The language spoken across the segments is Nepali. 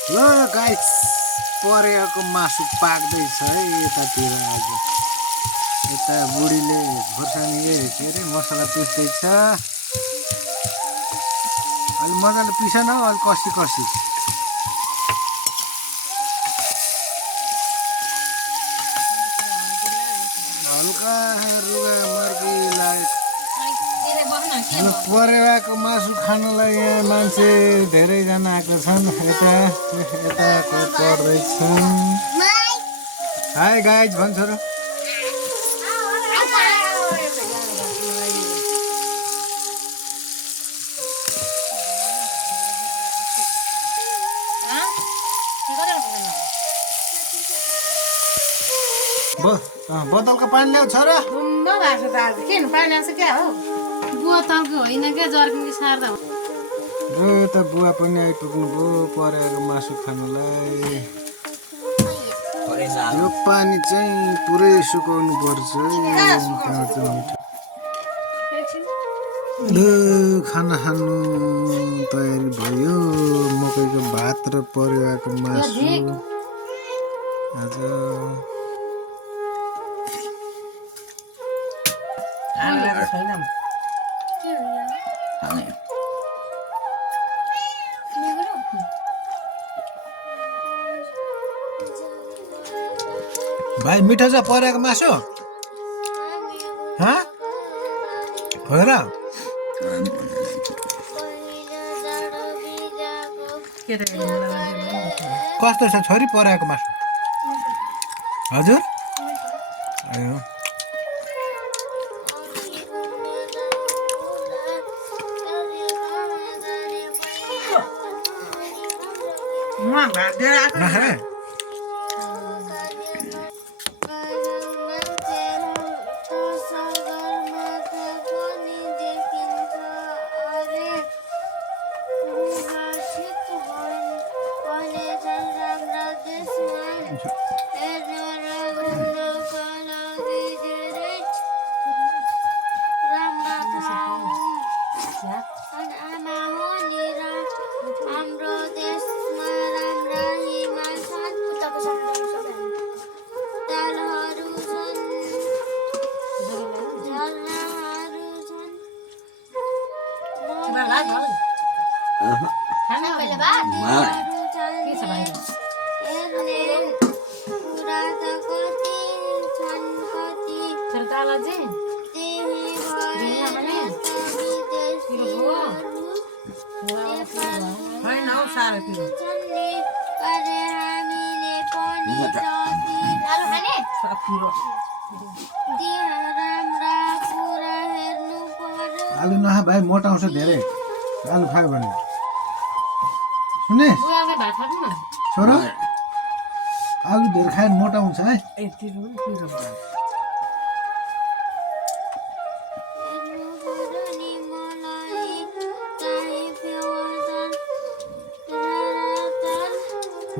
ल गाइस परेको मासु पाक्दैछ है यतातिर आज यता बुढीले खोर्सानीले के अरे मसला पिस्दैछ अलि मजाले पिस न अलि कसी कसी हल्का रुगा मर्की लाग्यो परेवाको मासु खानलाई यहाँ मान्छे धेरैजना आएको छन् यताको पर्दैछन् हाई गाइज भन्छ र बोतलको पानी ल्याउ छोरा बोतलको होइन क्या जर्किनको सार्दा त बुवा पनि आइपुग्नु भयो परेको मासु खानलाई यो पानी चाहिँ पुरै सुकाउनु पर्छ खाना खानु तयारी भयो मकैको भात र परेवाको मासु आज भाइ मिठो छ परेको मासु हो र कस्तो छ छोरी परेको मासु हजुर आलु नखा भाइ मोटाउँछ धेरै आलु खायो भने सुने छोरो आलु धेरै खायो भने मोटाउँछ है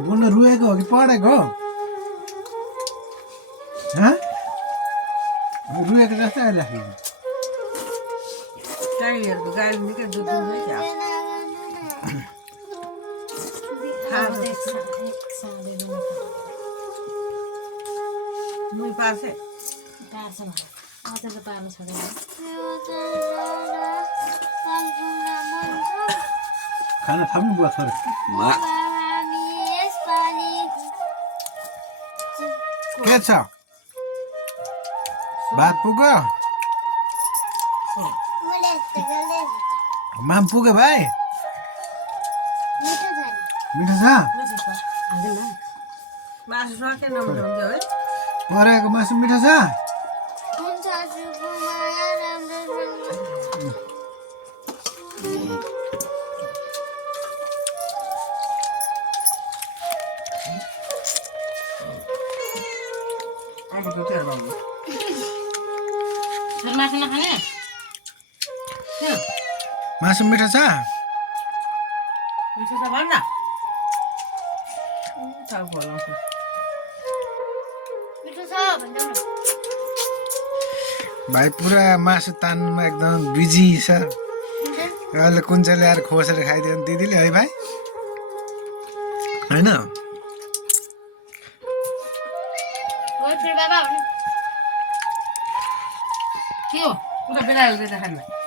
बुढो रुएको हो कि पढेको रुएको जस्तै आइराखेको खाना थाप्नु बुवा छोरा के छ भात पुग्यो माम पुग्यो भाइ मिठो छ परेको मासु मिठो छ मासु मिठो छ भाइ पुरा मासु तान्नुमा एकदम बिजी छ अहिले कुन चाहिँ ल्याएर खोसेर खाइदियो दिदीले है भाइ है होइन के हो उता बेला बेला खान्न